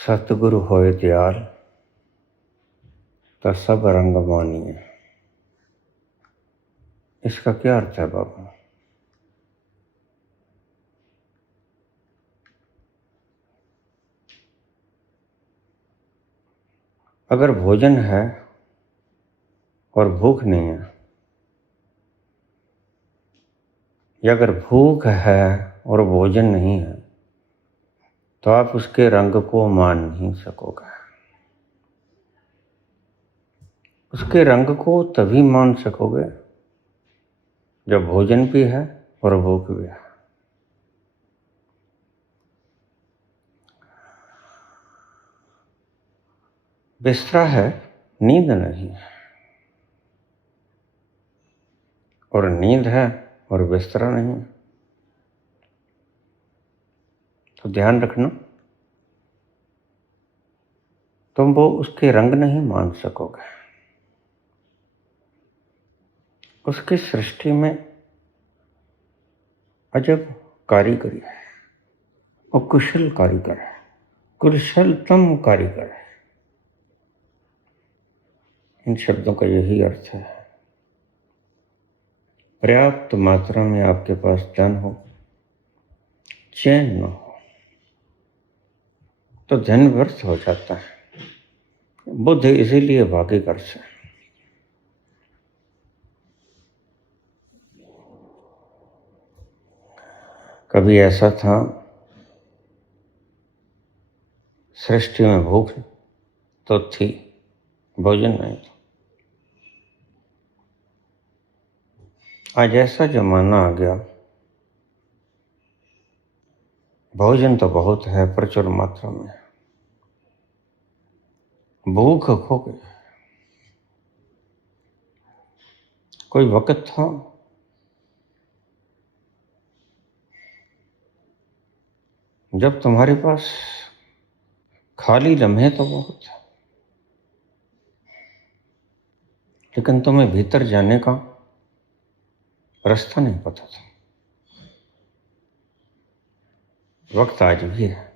सतगुरु होए दयाल तो सब रंग मानिए। इसका क्या अर्थ है बाबा? अगर भोजन है और भूख नहीं है, या अगर भूख है और भोजन नहीं है, तो आप उसके रंग को मान नहीं सकोगे। उसके रंग को तभी मान सकोगे जब भोजन भी है और भूख भी है। बिस्तरा है, नींद नहीं है, और नींद है और बिस्तरा नहीं है। तो ध्यान रखना, तुम वो उसके रंग नहीं मान सकोगे। उसकी सृष्टि में अजब कारीगरी है, और कुशल कारीगर है, कुशलतम कारीगर है। इन शब्दों का यही अर्थ है। पर्याप्त मात्रा में आपके पास धन हो, चैन न हो, तो धन व्यर्थ हो जाता है। बुद्ध इसीलिए भागे घर से। कभी ऐसा था, सृष्टि में भूख तो थी, भोजन नहीं था। आज ऐसा जमाना आ गया, भोजन तो बहुत है, प्रचुर मात्रा में, भूख खो गई। कोई वक्त था जब तुम्हारे पास खाली लम्हे तो बहुत है, लेकिन तुम्हें भीतर जाने का रास्ता नहीं पता था। वक्त आज भी है।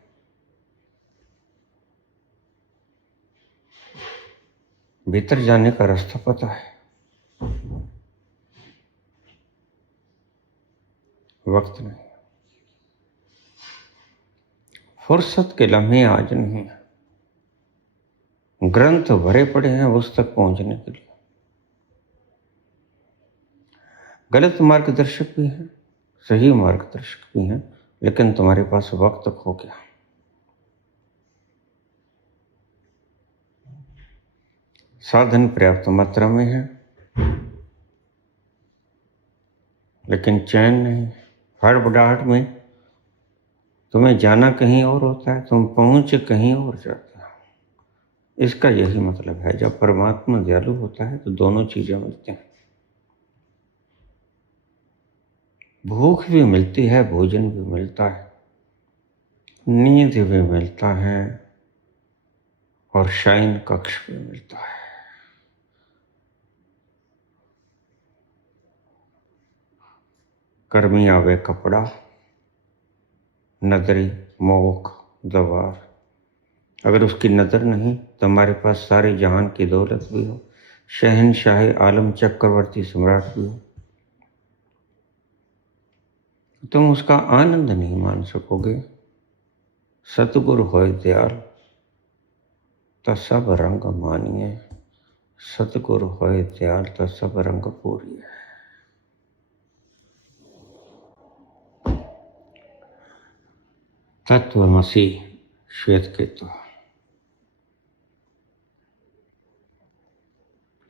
भीतर जाने का रास्ता पता है, वक्त नहीं। फुर्सत के लम्हे आज नहीं है। ग्रंथ भरे पड़े हैं उस तक पहुंचने के लिए। गलत मार्गदर्शक भी हैं, सही मार्गदर्शक भी हैं, लेकिन तुम्हारे पास वक्त खो गया। साधन पर्याप्त मात्रा में है, लेकिन चैन नहीं। हड़बड़ाहट में तुम्हें जाना कहीं और होता है, तुम पहुंच कहीं और जाते हो। इसका यही मतलब है, जब परमात्मा दयालु होता है तो दोनों चीजें मिलती हैं। भूख भी मिलती है, भोजन भी मिलता है, नींद भी मिलता है, और शयन कक्ष भी मिलता है। कर्मी आवे कपड़ा, नजरी मोख दवार। अगर उसकी नजर नहीं तो हमारे पास सारे जहान की दौलत भी हो, शहनशाह आलम चक्रवर्ती सम्राट भी हो, तुम उसका आनंद नहीं मान सकोगे। सतगुरु होए दयाल तो सब रंग मानिए। सतगुरु होए दयाल तो सब रंग पूरिए। तत्वमसी श्वेत केतु।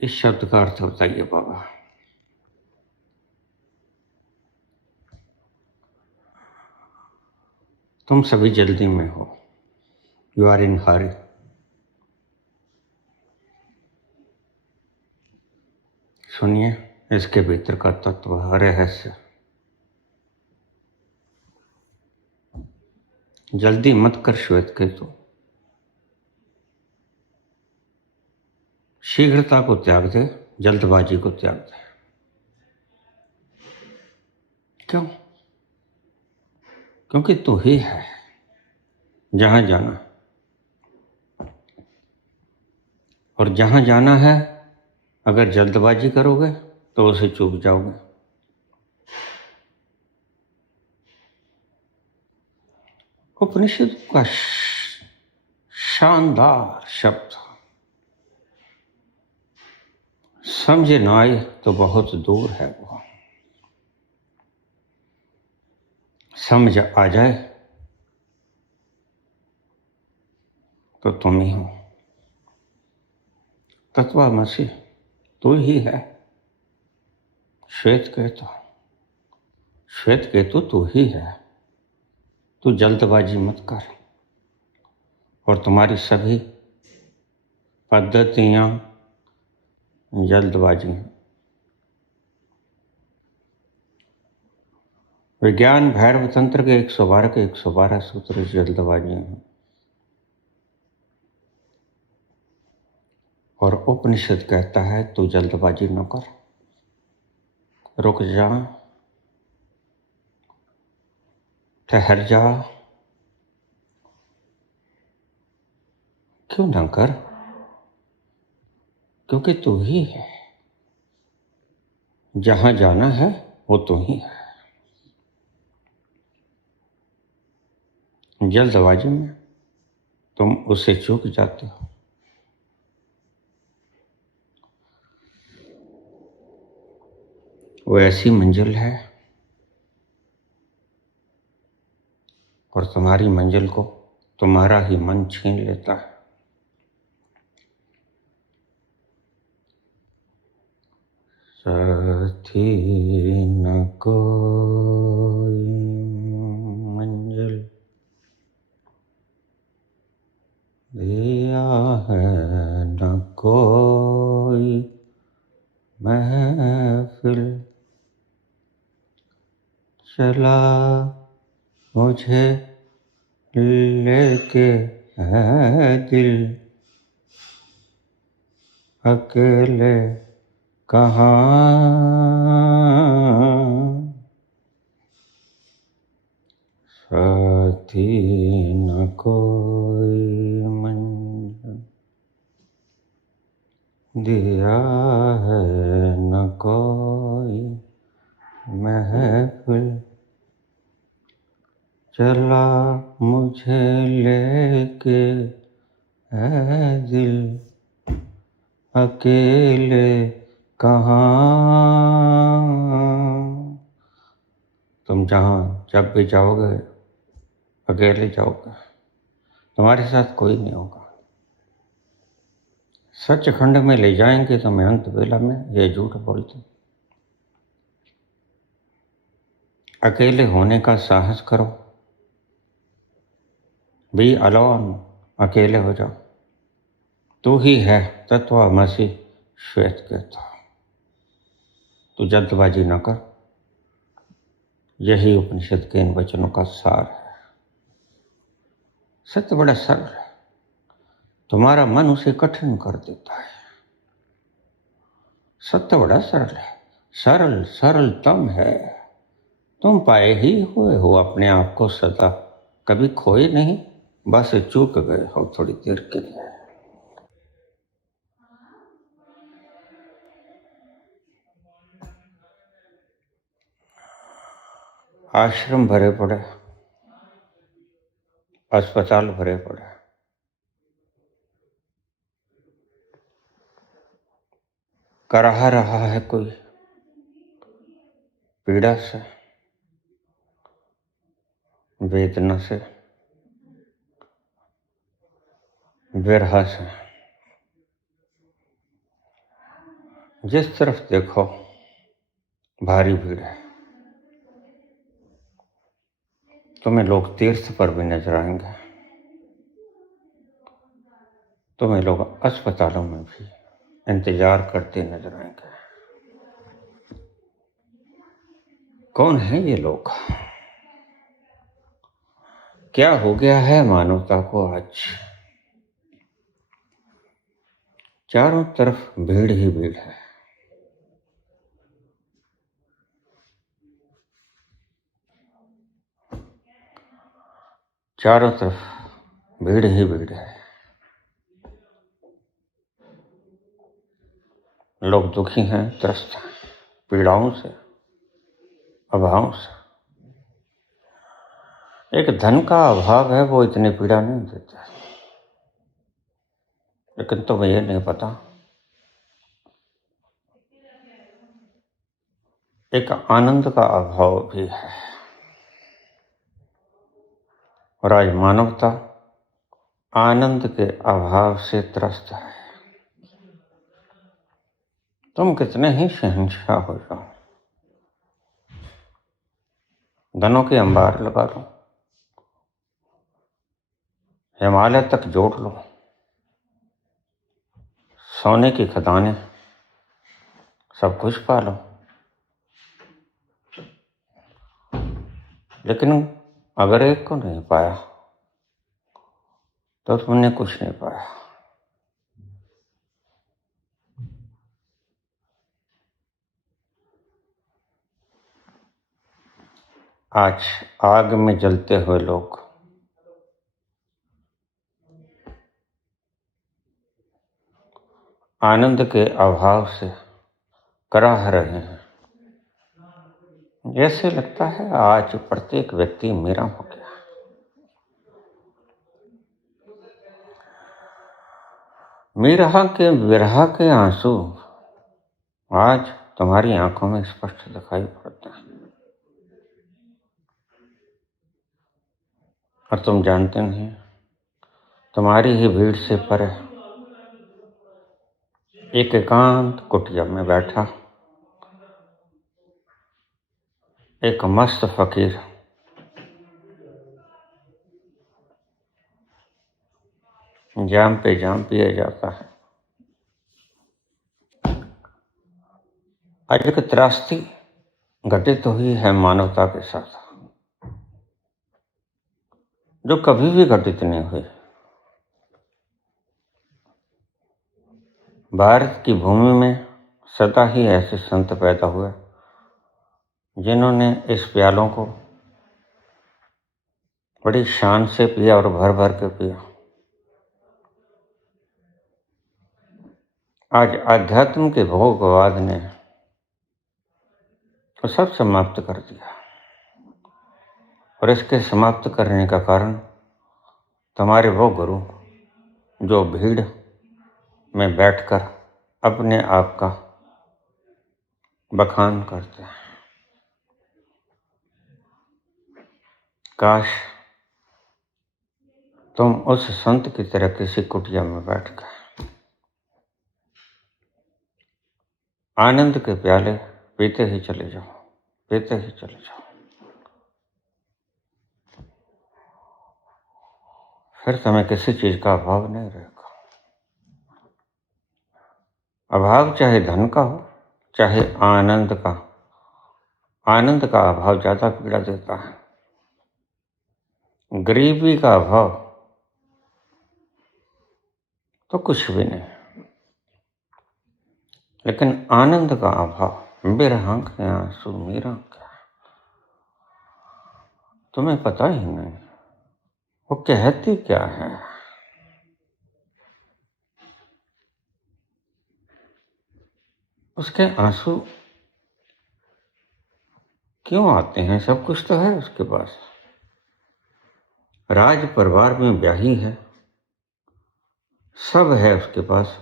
इस शब्द का अर्थ बताइए बाबा। तुम सभी जल्दी में हो, यू आर इन हरी। सुनिए इसके भीतर का तत्व, रहस्य। जल्दी मत कर श्वेत केतु, शीघ्रता को त्याग दे, जल्दबाजी को त्याग दे। क्यों? क्योंकि तू ही है जहां जाना, और जहाँ जाना है अगर जल्दबाजी करोगे तो उसे चूक जाओगे। उपनिषद का शानदार शब्द, समझ न आए तो बहुत दूर है वो, समझ आ जाए तो तुम ही हो। तत्वमसि तू ही है। श्वेत केतु, श्वेत केतु तू ही है। तू जल्दबाजी मत कर, और तुम्हारी सभी पद्धतियां जल्दबाजी हैं। विज्ञान भैरव तंत्र के 112 के 112 सूत्र जल्दबाजी हैं। और उपनिषद कहता है तू जल्दबाजी न कर, रुक जा, ठहर जा। क्यों न कर? क्योंकि तू ही है। जहां जाना है वो तू ही है। जल्दबाजी में तुम उसे चूक जाते हो। वो ऐसी मंजिल है और तुम्हारी मंजिल को तुम्हारा ही मन छीन लेता है। साथी न कोई मंजिल दिया है, न कोई महफिल, चला मुझे लेके है दिल, अकेले कहाँ, साथी न कोई मंजिल दिया है, न कोई महफिल, चला मुझे लेके है दिल, अकेले कहाँ। तुम जहाँ जब भी जाओगे अकेले जाओगे, तुम्हारे साथ कोई नहीं होगा। सचखंड में ले जाएंगे तुम्हें अंत वेला में, ये झूठ बोलते। अकेले होने का साहस करो, बी अलोन, अकेले हो जाओ। तू ही है तत्वमसि श्वेत केतु। तू जल्दबाजी न कर। यही उपनिषद के इन वचनों का सार है। सत्य बड़ा सरल है, तुम्हारा मन उसे कठिन कर देता है। सत्य बड़ा सरल है, सरल सरलतम है। तुम पाए ही हुए हो अपने आप को सदा, कभी खोए नहीं, बस चूक गए हो थोड़ी देर के लिए। आश्रम भरे पड़े, अस्पताल भरे पड़े, कराह रहा है कोई पीड़ा से, वेदना से, विरह से। जिस तरफ देखो भारी भीड़ है। तुम्हें लोग तीर्थ पर भी नजर आएंगे, तुम्हें लोग अस्पतालों में भी इंतजार करते नजर आएंगे। कौन है ये लोग? क्या हो गया है मानवता को आज? चारों तरफ भीड़ ही भीड़ है। चारों तरफ भीड़ ही भीड़ है। लोग दुखी हैं, त्रस्त हैं, पीड़ाओं से, अभावों से। एक धन का अभाव है, वो इतनी पीड़ा नहीं देता, लेकिन तुम्हें ये नहीं पता, एक आनंद का अभाव भी है। और आज मानवता आनंद के अभाव से त्रस्त है। तुम कितने ही शहंशाह हो जाओ, धनों के अंबार लगा लो, हिमालय तक जोड़ लो, सोने की खदानें, सब कुछ पा लो, लेकिन अगर एक को नहीं पाया तो तुमने कुछ नहीं पाया। आज आग में जलते हुए लोग आनंद के अभाव से कराह रहे हैं। जैसे लगता है आज प्रत्येक व्यक्ति मेरा हो गया। मीरा के विरह के आंसू आज तुम्हारी आंखों में स्पष्ट दिखाई पड़ते हैं, और तुम जानते नहीं, तुम्हारी ही भीड़ से परे एक एकांत कुटिया में बैठा एक मस्त फकीर जाम पे जाम पिया जाता है। आज एक त्रासदी घटित हुई है मानवता के साथ, जो कभी भी घटित नहीं हुई। भारत की भूमि में सदा ही ऐसे संत पैदा हुए जिन्होंने इस प्यालों को बड़ी शान से पिया और भर भर के पिया। आज आध्यात्म के भोगवाद ने तो सब समाप्त कर दिया, और इसके समाप्त करने का कारण तुम्हारे वो गुरु जो भीड़ में बैठकर अपने आप का बखान करते हैं। काश तुम उस संत की तरह किसी कुटिया में बैठकर आनंद के प्याले पीते ही चले जाओ, पीते ही चले जाओ। फिर तुम्हें किसी चीज का अभाव नहीं रहेगा। अभाव चाहे धन का हो, चाहे आनंद का। आनंद का अभाव ज्यादा पीड़ा देता है। गरीबी का अभाव तो कुछ भी नहीं, लेकिन आनंद का अभाव, विरह के आंसू मीरा का, तुम्हें पता ही नहीं वो कहती क्या है। उसके आंसू क्यों आते हैं? सब कुछ तो है उसके पास, राज परिवार में ब्याही है, सब है उसके पास,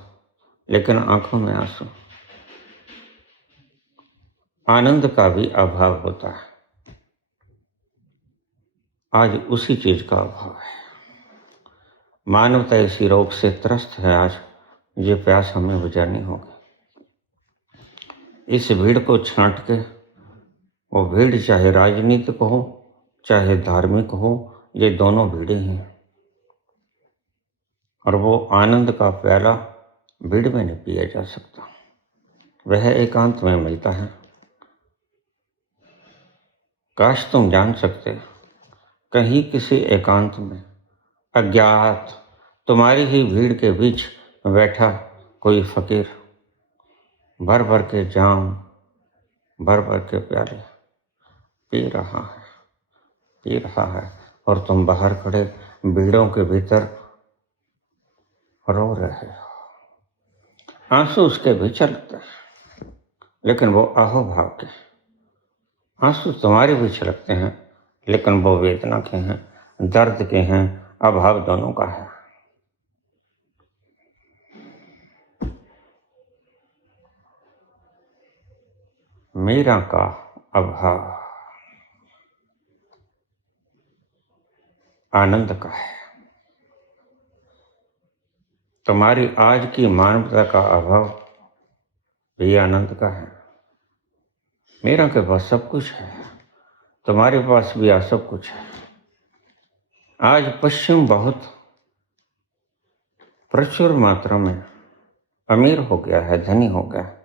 लेकिन आंखों में आंसू। आनंद का भी अभाव होता है। आज उसी चीज का अभाव है। मानवता इसी रोग से त्रस्त है। आज ये प्यास हमें बुझानी होगी। इस भीड़ को छांट के, वो भीड़ चाहे राजनीतिक हो चाहे धार्मिक हो, ये दोनों भीड़ें हैं, और वो आनंद का प्याला भीड़ में नहीं पिया जा सकता, वह एकांत में मिलता है। काश तुम जान सकते, कहीं किसी एकांत में अज्ञात तुम्हारी ही भीड़ के बीच बैठा कोई फकीर भर भर के जाम, भर भर के प्याले पी रहा है, पी रहा है, और तुम बाहर खड़े भीड़ों के भीतर रो रहे हो। आंसू उसके भी छलकते हैं, लेकिन वो अहोभाव के। आंसू तुम्हारे भी छलकते हैं, लेकिन वो वेदना के हैं, दर्द के हैं, अभाव दोनों का है। मीरा का अभाव आनंद का है, तुम्हारी आज की मानवता का अभाव भी आनंद का है। मीरा के पास सब कुछ है, तुम्हारे पास भी आज सब कुछ है। आज पश्चिम बहुत प्रचुर मात्रा में अमीर हो गया है, धनी हो गया है,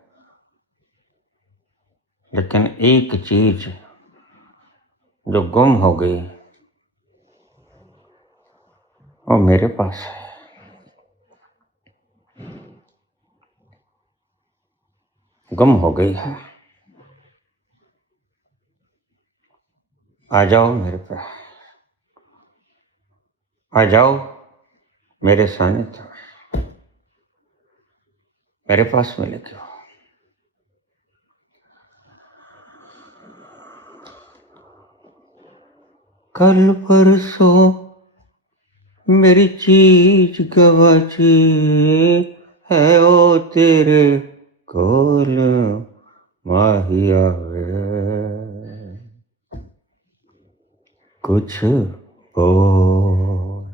लेकिन एक चीज जो गुम हो गई वो मेरे पास है। गुम हो गई है। आ जाओ मेरे पे, आ जाओ मेरे सानिध्य में, मेरे पास मिले क्यों। कल परसों मेरी चीज गवाची है, ओ तेरे कोल माहिया वे। कुछ बोल,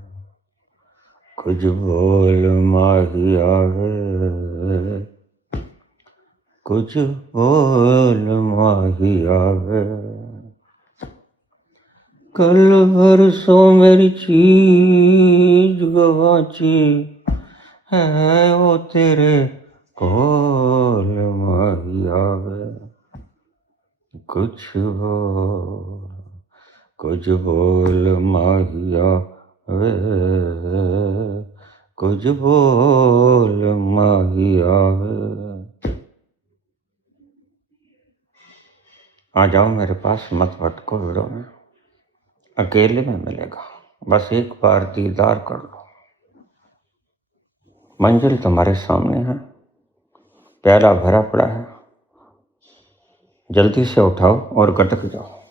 कुछ बोल माहिया वे, कुछ बोल माहिया वे। कल परसों मेरी चीज गवाची है, वो तेरे कोल माहिया वे। कुछ बोल, कुछ बोल माहिया वे, कुछ बोल माहिया वे। आ जाओ मेरे पास, मत भटको विड़ो में, अकेले में मिलेगा, बस एक बार दीदार कर लो। मंजिल तुम्हारे सामने है, प्याला भरा पड़ा है, जल्दी से उठाओ और गटक जाओ।